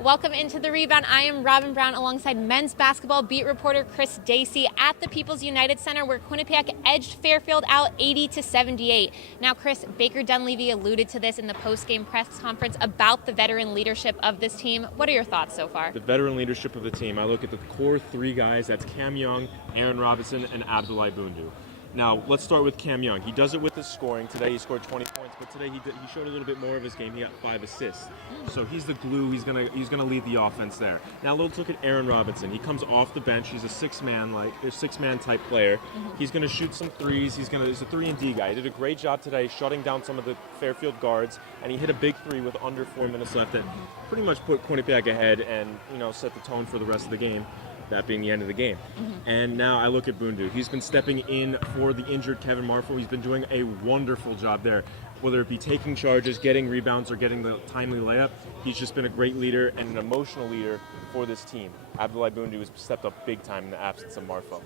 Welcome into the Rebound. I am Robyn Brown alongside men's basketball beat reporter Dacey at the People's United Center, where Quinnipiac edged Fairfield out 80-78. Now, Chris, Baker Dunleavy alluded to this in the post-game press conference about the veteran leadership of this team. What are your thoughts so far? The veteran leadership of the team. I look at the core three guys. That's Cam Young, Aaron Robinson, and Abdoulaye Bundu. Now, let's start with Cam Young. He does it with his scoring. Today he scored 20 points, but today he showed a little bit more of his game. He got 5 assists. So he's the glue. He's gonna lead the offense there. Now let's look at Aaron Robinson. He comes off the bench. He's a six-man type player. He's gonna shoot some threes. He's a 3-and-D guy. He did a great job today shutting down some of the Fairfield guards, and he hit a big three with under 4 minutes left that pretty much put Quinnipiac ahead and set the tone for the rest of the game. That being the end of the game. And now I look at Bundu. He's been stepping in for the injured Kevin Marfo. He's been doing a wonderful job there. Whether it be taking charges, getting rebounds, or getting the timely layup, he's just been a great leader and an emotional leader for this team. Abdoulaye Bundu has stepped up big time in the absence of Marfo.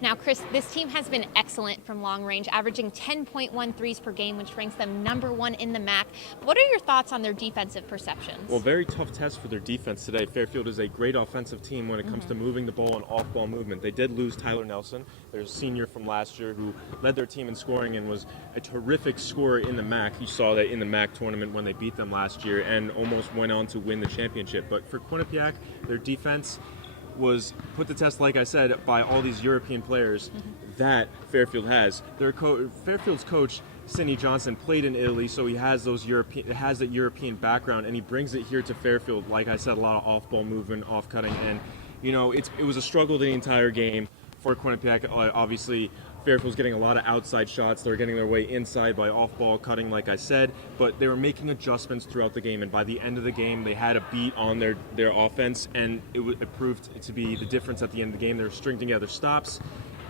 Now, Chris, this team has been excellent from long range, averaging 10.1 threes per game, which ranks them #1 in the MAC. What are your thoughts on their defensive perceptions? Well, very tough test for their defense today. Fairfield is a great offensive team when it comes to moving the ball and off-ball movement. They did lose Tyler Nelson, their senior from last year, who led their team in scoring and was a terrific scorer in the MAC. You saw that in the MAC tournament when they beat them last year and almost went on to win the championship. But for Quinnipiac, their defense was put to test, like I said, by all these European players that Fairfield has. Fairfield's coach, Sidney Johnson, played in Italy, so he has that European background, and he brings it here to Fairfield. Like I said, a lot of off-ball movement, off-cutting, and it was a struggle the entire game for Quinnipiac. Obviously, Fairfield's getting a lot of outside shots. They're getting their way inside by off-ball cutting, like I said, but they were making adjustments throughout the game, and by the end of the game, they had a beat on their offense, and it proved to be the difference at the end of the game. They were stringing together stops,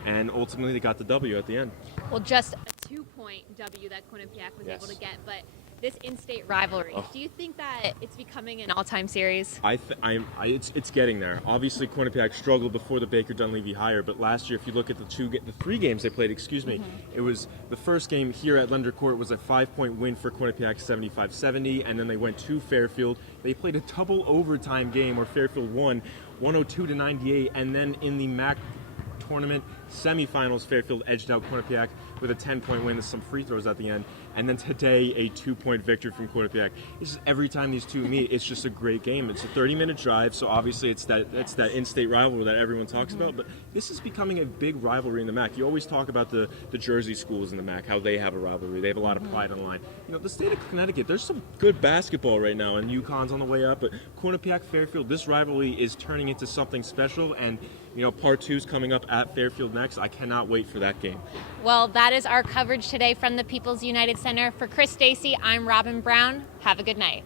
and ultimately they got the W at the end. Well, just a 2-point W that Quinnipiac was able to get, but this in-state rivalry, do you think that it's becoming an all-time series? It's getting there. Obviously, Quinnipiac struggled before the Baker Dunleavy hire, but last year, if you look at the 3 games they played, it was the first game here at Lender Court was a 5-point win for Quinnipiac, 75-70, and then they went to Fairfield. They played a double overtime game where Fairfield won 102-98, and then in the MAC tournament semifinals, Fairfield edged out Quinnipiac with a 10-point win with some free throws at the end, and then today a 2-point victory from Quinnipiac. It's just every time these two meet, it's just a great game. It's a 30-minute drive, so obviously it's that in-state rivalry that everyone talks about, but this is becoming a big rivalry in the MAC. You always talk about the Jersey schools in the MAC, how they have a rivalry. They have a lot of pride on the line. The state of Connecticut, there's some good basketball right now, and UConn's on the way up, but Quinnipiac, Fairfield, this rivalry is turning into something special, and part 2's coming up at Fairfield next. I cannot wait for that game. Well, that is our coverage today from the People's United Center. For Dacey, I'm Robyn Brown. Have a good night.